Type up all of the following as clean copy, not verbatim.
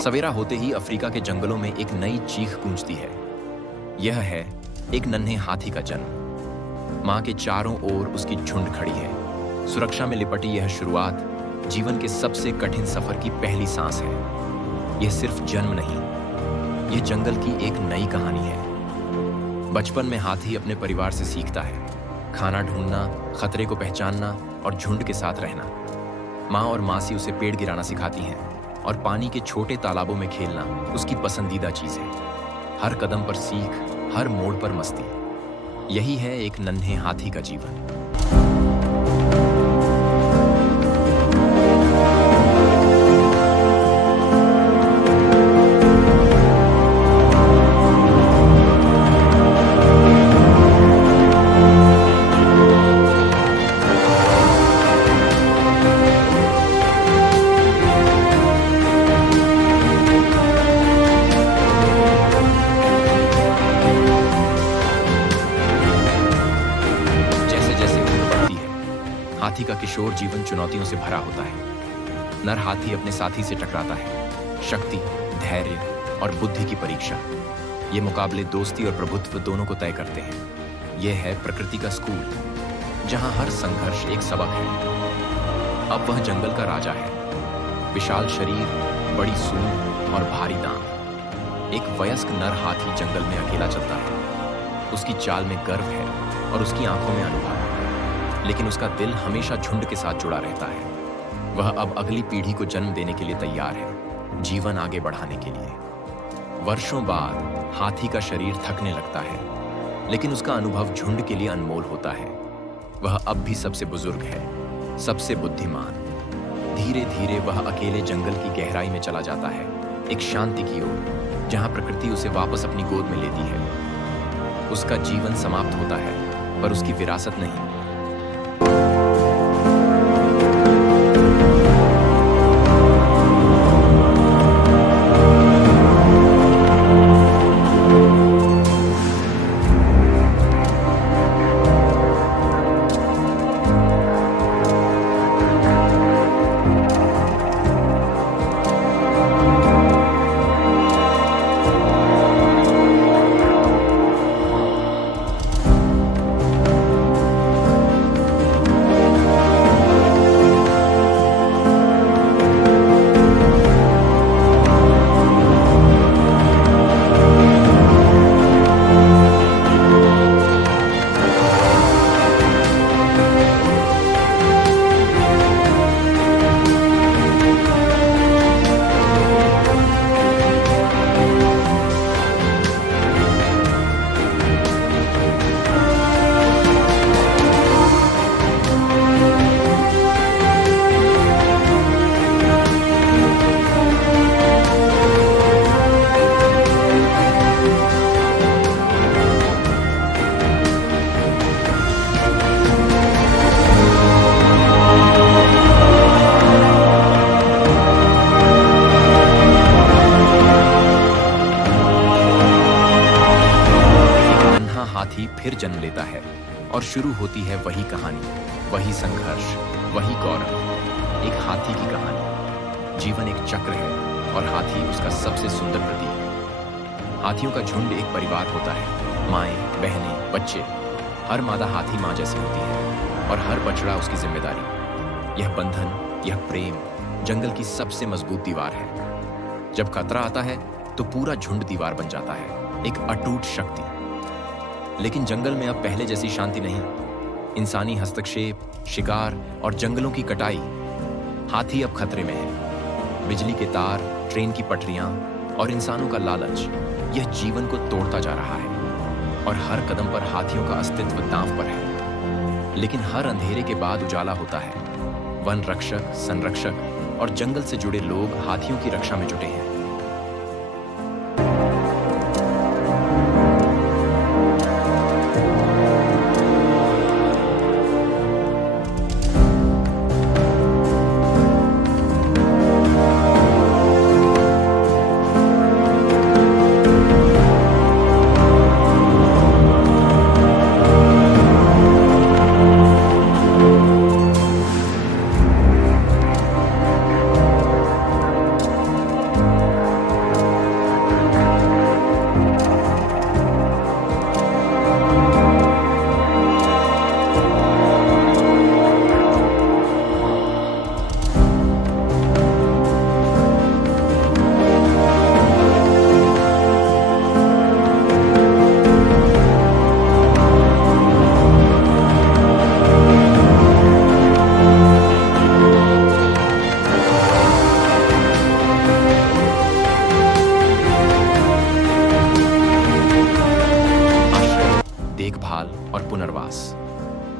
सवेरा होते ही अफ्रीका के जंगलों में एक नई चीख गूंजती है। यह है एक नन्हे हाथी का जन्म। मां के चारों ओर उसकी झुंड खड़ी है। सुरक्षा में लिपटी यह शुरुआत जीवन के सबसे कठिन सफर की पहली सांस है। यह सिर्फ जन्म नहीं, यह जंगल की एक नई कहानी है। बचपन में हाथी अपने परिवार से सीखता है, खाना ढूंढना, खतरे को पहचानना और झुंड के साथ रहना। माँ और मासी उसे पेड़ गिराना सिखाती हैं और पानी के छोटे तालाबों में खेलना उसकी पसंदीदा चीज है। हर कदम पर सीख, हर मोड़ पर मस्ती। यही है एक नन्हे हाथी का जीवन। हाथी का किशोर जीवन चुनौतियों से भरा होता है। नर हाथी अपने साथी से टकराता है। शक्ति, धैर्य और बुद्धि की परीक्षा। ये मुकाबले दोस्ती और प्रभुत्व दोनों को तय करते हैं। यह है प्रकृति का स्कूल, जहां हर संघर्ष एक सबक है। अब वह जंगल का राजा है। विशाल शरीर, बड़ी सूंड और भारी दांत। एक वयस्क नर हाथी जंगल में अकेला चलता है। उसकी चाल में गर्व है और उसकी आंखों में अनुभव। लेकिन उसका दिल हमेशा झुंड के साथ जुड़ा रहता है। वह अब अगली पीढ़ी को जन्म देने के लिए तैयार है, जीवन आगे बढ़ाने के लिए। वर्षों बाद हाथी का शरीर थकने लगता है, लेकिन उसका अनुभव झुंड के लिए अनमोल होता है। वह अब भी सबसे बुजुर्ग है, सबसे बुद्धिमान। धीरे धीरे वह अकेले जंगल की गहराई में चला जाता है, एक शांति की ओर, जहां प्रकृति उसे वापस अपनी गोद में लेती है। उसका जीवन समाप्त होता है, पर उसकी विरासत नहीं। हाथी फिर जन्म लेता है और शुरू होती है वही कहानी, वही संघर्ष, वही गौरव। एक हाथी की कहानी। जीवन एक चक्र है और हाथी उसका सबसे सुंदर प्रतीक। हाथियों का झुंड एक परिवार होता है। माएं, बहनें, बच्चे। हर मादा हाथी मां जैसी होती है और हर बछड़ा उसकी जिम्मेदारी। यह बंधन, यह प्रेम जंगल की सबसे मजबूत दीवार है। जब खतरा आता है तो पूरा झुंड दीवार बन जाता है, एक अटूट शक्ति। लेकिन जंगल में अब पहले जैसी शांति नहीं। इंसानी हस्तक्षेप, शिकार और जंगलों की कटाई। हाथी अब खतरे में है। बिजली के तार, ट्रेन की पटरियां और इंसानों का लालच, यह जीवन को तोड़ता जा रहा है। और हर कदम पर हाथियों का अस्तित्व दांव पर है। लेकिन हर अंधेरे के बाद उजाला होता है। वन रक्षक, संरक्षक और जंगल से जुड़े लोग हाथियों की रक्षा में जुटे हैं।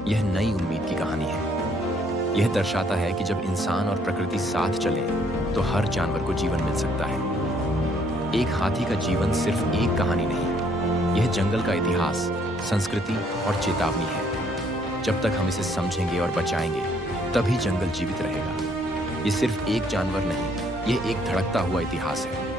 यह नई उम्मीद की कहानी है। यह दर्शाता है कि जब इंसान और प्रकृति साथ चले तो हर जानवर को जीवन मिल सकता है। एक हाथी का जीवन सिर्फ एक कहानी नहीं, यह जंगल का इतिहास, संस्कृति और चेतावनी है। जब तक हम इसे समझेंगे और बचाएंगे, तभी जंगल जीवित रहेगा। ये सिर्फ एक जानवर नहीं, यह एक धड़कता हुआ इतिहास है।